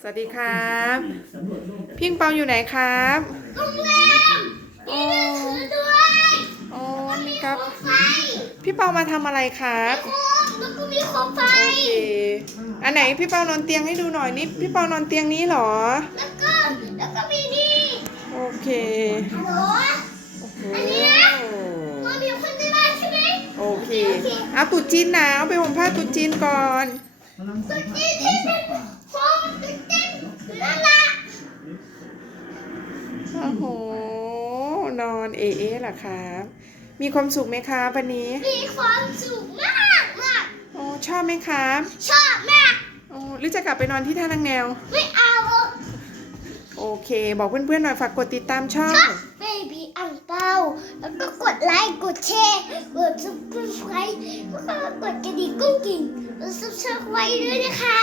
สวัสดีครับ พิงเปาอยู่ไหนครับโรงแรมโอ้ถือด้วยโอ้นี่ครับโคมไฟพี่เปามาทำอะไรครับโคมแล้วก็มีโคมไฟ โอเค อันไหนพี่เปานอนเตียงให้ดูหน่อยนี่พี่เปานอนเตียงนี้เหรอ แล้วก็แล้วก็มีนี่โอเคฮัลโหลโอ้โหอันเนี้ยมองมีคนในบ้านใช่ไหมโอเคเอาตุ๊จีนหนาวไปห่มผ้าตุ๊จีนก่อนตุ๊จีนที่เป็นโคมตุ๊จีนนั่นแหละ โอ้โห นอนเอเอเหรอครับ มีความสุขไหมครับวันนี้ มีความสุขมากมากโอ้ชอบไหมครับ ชอบมากโอ้หรือจะกลับไปนอนที่ท่านังแนว ไม่เอาโอเค บอกเพื่อนๆหน่อยฝากกดติดตามช่องชอบเบบี้อังเปาแล้วก็กดไลค์ กดแชร์ กดซับสไครต์แล้วก็กดกระดิ่งกุ้งกิ่งแล้วซับสไครต์ด้วยนะคะ